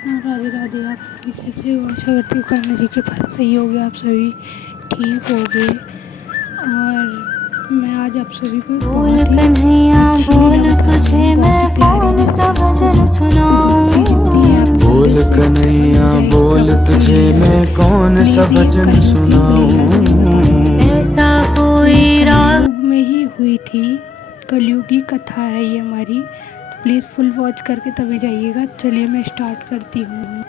कृष्णा। राधे राधे। आप सभी कैसे हो? आशा करती हूँ कान्हा जी के पास सही हो गया, आप सभी ठीक हो गए। और मैं आज आप सभी को बोल बहुत ही कन्हैया अच्छी लीला बोल, बताने तुझे वाली हूँ। बहुत मैं ही प्यारी कौन लीला सा बताने भजन वाली हूँ। भक्ति जितनी है आप सुनाऊं। थोड़े बोल से कन्हैया समझ बोल, जाइए। प्रभु की तुझे लीला मैं कौन सा मेरी भजन कलयुग की लीला जो अवतार सुनाऊं। ऐसा ये कोई राग कलयुग में ही हुई थी। कलयुगी कथा है ये हमारी, तो प्लीज़ फुल वॉच करके तभी जाइएगा। चलिए मैं स्टार्ट करती हूँ।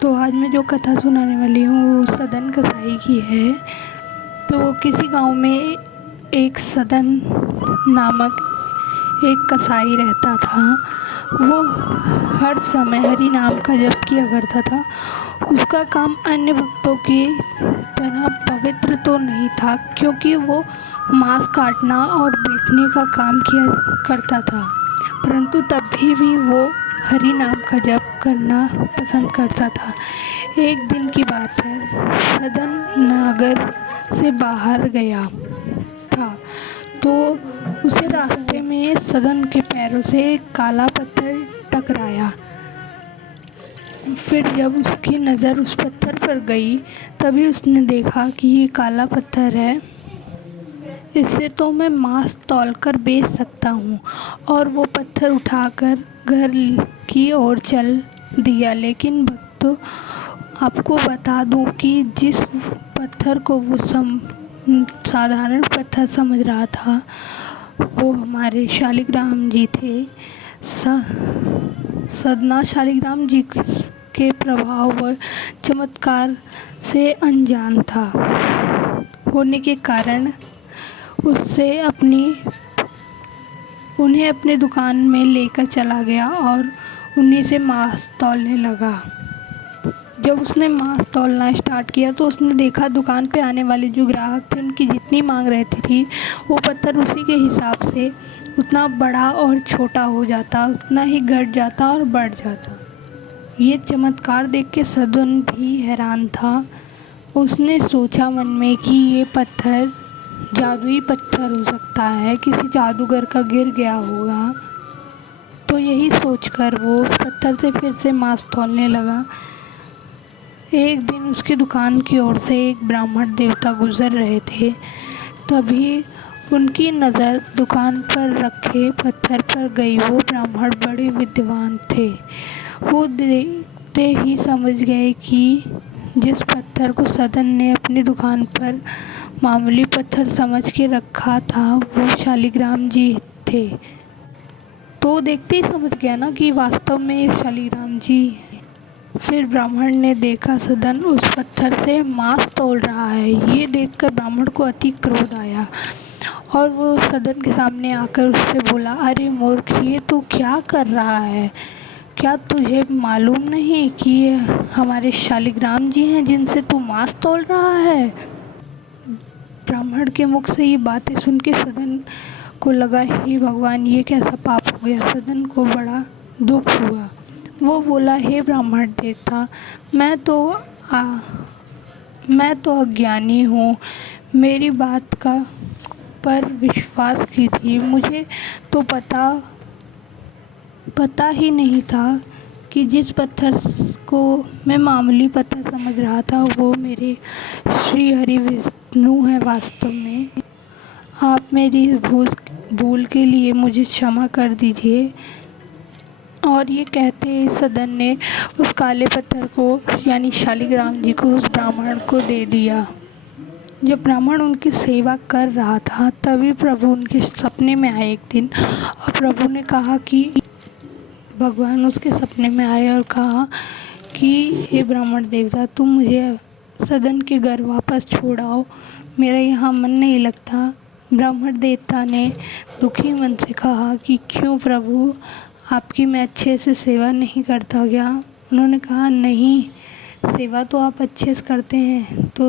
तो आज मैं जो कथा सुनाने वाली हूँ वो सदन कसाई की है। तो किसी गांव में एक सदन नामक एक कसाई रहता था। वो हर समय हरि नाम का जप किया करता था। उसका काम अन्य भक्तों की तरह पवित्र तो नहीं था, क्योंकि वो मांस काटना और बेचने का काम किया करता था, परंतु तब भी वो हरि नाम का जप करना पसंद करता था। एक दिन की बात है, सदन नगर से बाहर गया था, तो उसे रास्ते में सदन के पैरों से एक काला पत्थर टकराया। फिर जब उसकी नज़र उस पत्थर पर गई, तभी उसने देखा कि ये काला पत्थर है, इससे तो मैं मांस तौलकर बेच सकता हूँ। और वो पत्थर उठाकर घर की ओर चल दिया। लेकिन भक्तों, आपको बता दूँ कि जिस पत्थर को वो साधारण पत्थर समझ रहा था, वो हमारे शालिग्राम जी थे। सदना शालिग्राम जी के प्रभाव व चमत्कार से अनजान था होने के कारण उससे उन्हें अपनी दुकान में लेकर चला गया और उन्हीं से मांस तौलने लगा। जब उसने मांस तौलना स्टार्ट किया तो उसने देखा दुकान पे आने वाले जो ग्राहक थे उनकी जितनी मांग रहती थी, वो पत्थर उसी के हिसाब से उतना बड़ा और छोटा हो जाता, उतना ही घट जाता और बढ़ जाता। ये चमत्कार देख के सदन भी हैरान था। उसने सोचा मन में कि ये पत्थर जादुई पत्थर हो सकता है, किसी जादूगर का गिर गया होगा। तो यही सोचकर वो उस पत्थर से फिर से मांस तौलने लगा। एक दिन उसकी दुकान की ओर से एक ब्राह्मण देवता गुजर रहे थे। तभी उनकी नज़र दुकान पर रखे पत्थर पर गई। वो ब्राह्मण बड़े विद्वान थे। वो देखते ही समझ गए कि जिस पत्थर को सदन ने अपनी दुकान पर मामूली पत्थर समझ के रखा था, वो शालिग्राम जी थे। तो देखते ही समझ गया ना कि वास्तव में ये शालिग्राम जी हैं। फिर ब्राह्मण ने देखा सदन उस पत्थर से मांस तौल रहा है। ये देखकर ब्राह्मण को अति क्रोध आया और वो सदन के सामने आकर उससे बोला, अरे मूर्ख, ये तू क्या कर रहा है? क्या तुझे मालूम नहीं कि ये हमारे शालिग्राम जी हैं जिनसे तू मांस तौल रहा है? ब्राह्मण के मुख से ये बातें सुन के सदन को लगा, हे भगवान, ये कैसा पाप हो गया। सदन को बड़ा दुख हुआ। वो बोला, हे ब्राह्मण देवता, मैं तो अज्ञानी हूँ। मेरी बात का पर विश्वास कीजिए। मुझे तो पता ही नहीं था कि जिस पत्थर को मैं मामूली पत्थर समझ रहा था, वो मेरे श्री हरि विष्णु है वास्तव में। आप मेरी इस भूल के लिए मुझे क्षमा कर दीजिए। और ये कहते ही सदन ने उस काले पत्थर को यानी शालिग्राम जी को उस ब्राह्मण को दे दिया। जब ब्राह्मण उनकी सेवा कर रहा था, तभी प्रभु उनके सपने में आए एक दिन। और प्रभु ने कहा कि भगवान उसके सपने में आए और कहा कि हे ब्राह्मण देवता, तुम मुझे सदन के घर वापस छोड़ाओ, मेरा यहाँ मन नहीं लगता। ब्राह्मण देवता ने दुखी मन से कहा कि क्यों प्रभु, आपकी मैं अच्छे से सेवा नहीं करता क्या? उन्होंने कहा, नहीं, सेवा तो आप अच्छे से करते हैं, तो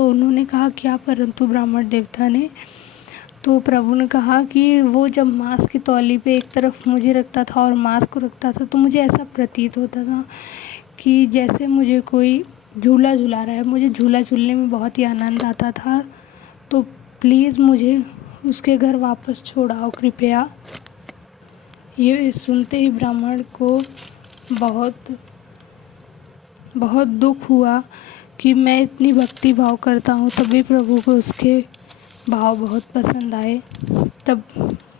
उन्होंने कहा, क्या परंतु? ब्राह्मण देवता ने। तो प्रभु ने कहा कि वो जब मांस की तौली पे एक तरफ मुझे रखता था और मांस को रखता था, तो मुझे ऐसा प्रतीत होता था कि जैसे मुझे कोई झूला झुला रहा है। मुझे झूला झूलने में बहुत ही आनंद आता था। तो प्लीज़ मुझे उसके घर वापस छोड़ाओ कृपया। ये सुनते ही ब्राह्मण को बहुत बहुत दुख हुआ कि मैं इतनी भक्ति भाव करता हूँ तभी प्रभु को उसके भाव बहुत पसंद आए। तब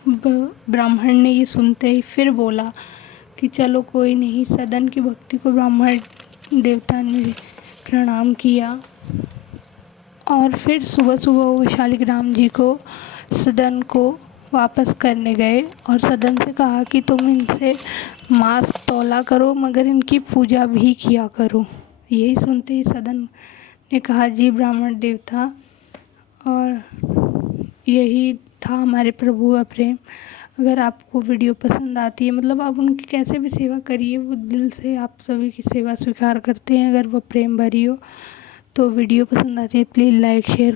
ब्राह्मण ने ये सुनते ही फिर बोला कि चलो कोई नहीं। सदन की भक्ति को ब्राह्मण देवता ने प्रणाम किया और फिर सुबह सुबह वो शालिग्राम जी को सदन को वापस करने गए और सदन से कहा कि तुम इनसे मांस तौला करो मगर इनकी पूजा भी किया करो। यही सुनते ही सदन ने कहा जी ब्राह्मण देवता, और यही था हमारे प्रभु का प्रेम। अगर आपको वीडियो पसंद आती है, मतलब आप उनकी कैसे भी सेवा करिए, वो दिल से आप सभी की सेवा स्वीकार करते हैं। अगर वो प्रेम भरी हो तो वीडियो पसंद आती है प्लीज़ लाइक शेयर